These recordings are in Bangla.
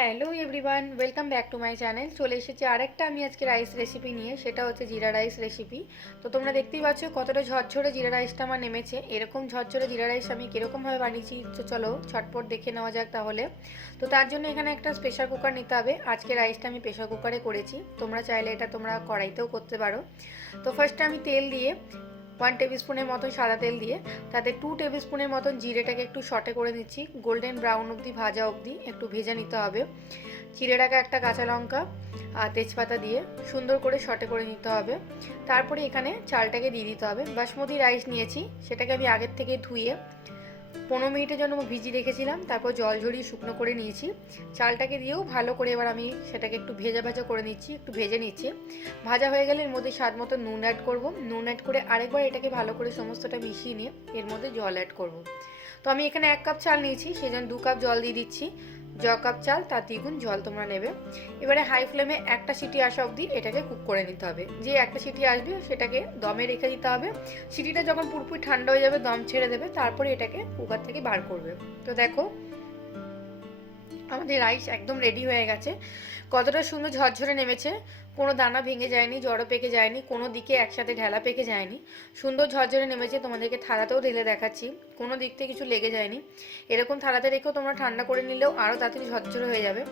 Hello everyone, welcome back to my channel. চলে এসেছি আরেকটা আমি আজকে রাইস রেসিপি নিয়ে, সেটা হচ্ছে জিরা রাইস রেসিপি। তো তোমরা দেখতেই পাচ্ছ কতটা ঝরঝরে জিরা রাইসটা আমার নেমেছে। এরকম ঝরঝরে জিরা রাইস আমি কীরকমভাবে বানিয়েছি, তো চলো ছটপট দেখে নেওয়া যাক তাহলে। তো তার জন্য এখানে একটা প্রেশার কুকার নিতে হবে। আজকে রাইসটা আমি প্রেশার কুকারে করেছি, তোমরা চাইলে এটা তোমরা কড়াইতেও করতে পারো। তো ফার্স্টে আমি তেল দিয়ে 1 টেবিল স্পুনের মতন সাদা তেল দিয়ে তাতে 2 টেবিল স্পুনের মতন জিরেটাকে একটু শর্টে করে নিচ্ছি। গোল্ডেন ব্রাউন অবধি ভাজা অবধি একটু ভেজে নিতে হবে। জিরেটাকে একটা কাঁচা লঙ্কা আর তেজপাতা দিয়ে সুন্দর করে শর্টে করে নিতে হবে। তারপরে এখানে চালটাকে দিয়ে দিতে হবে। বাসমতি রাইস নিয়েছি, সেটাকে আমি আগের থেকে ধুয়ে 15 মিনিটের জন্য ভিজিয়ে রেখেছিলাম, তারপর জল ঝরিয়ে শুকনো করে নিয়েছি। চালটাকে দিয়েও ভালো করে এবার আমি সেটাকে একটু ভেজা ভাজা করে নিচ্ছি, একটু ভেজে নিচ্ছি। ভাজা হয়ে গেলে এর মধ্যে স্বাদ মতো নুন অ্যাড করব। নুন অ্যাড করে আরেকবার এটাকে ভালো করে সমস্তটা মিশিয়ে নিয়ে এর মধ্যে জল অ্যাড করব। তো আমি এখানে 1 কাপ চাল নিয়েছি, সেই জন্য 2 কাপ জল দিয়ে দিচ্ছি। কাপ চাল তার দ্বিগুণ জল তোমরা নেবে। এবারে হাই ফ্লেমে একটা সিটি আসা অবধি এটাকে কুক করে নিতে হবে। যে একটা সিটি আসবে সেটাকে দমে রেখে দিতে হবে। সিটিটা যখন পুরোপুরি ঠান্ডা হয়ে যাবে, দম ছেড়ে দেবে, তারপরে এটাকে কুকার থেকে বার করবে। তো দেখো আমাদের রাইস একদম রেডি হয়ে গেছে। কতটা সুন্দর ঝরঝরে নেমেছে, কোনো দানা ভেঙে যায়নি, জড়ো পেকে যায়নি, কোনো দিকে একসাথে ঢেলা পেকে যায়নি, সুন্দর ঝরঝরে নেমেছে। তোমাদেরকে থালাতেও ঢেলে দেখাচ্ছি, কোনো দিক থেকে কিছু লেগে যায়নি। এরকম থালাতে রেখেও তোমরা ঠান্ডা করে নিলেও আরও তাড়াতাড়ি ঝরঝরে হয়ে যাবে।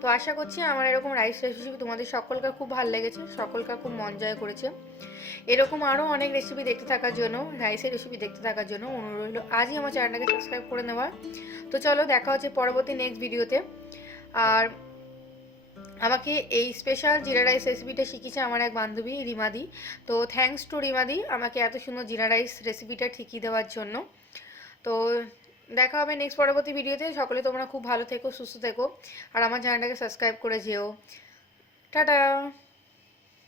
তো আশা করছি আমার এরকম রাইস রেসিপি তোমাদের সকলকার খুব ভালো লেগেছে, সকলকার খুব মন জয় করেছে। এরকম আরও অনেক রেসিপি দেখতে থাকার জন্য, রাইসের রেসিপি দেখতে থাকার জন্য অনুরোধ রইল আজই আমার চ্যানেলটাকে সাবস্ক্রাইব করে নেওয়ার। তো চলো দেখা হচ্ছে পরবর্তী নেক্সট ভিডিওতে। আর আমাকে এই স্পেশাল জিরা রাইস রেসিপিটা শিখিয়েছে আমার এক বান্ধবী রিমাদি। তো থ্যাঙ্কস টু রিমাদি আমাকে এত সুন্দর জিরা রাইস রেসিপিটা শিখিয়ে দেওয়ার জন্য। তো দেখা হবে নেক্সট পরবর্তী ভিডিওতে। সকলে তোমরা খুব ভালো থেকো, সুস্থ থেকো, আর আমার চ্যানেলটাকে সাবস্ক্রাইব করে যেও। টাটা।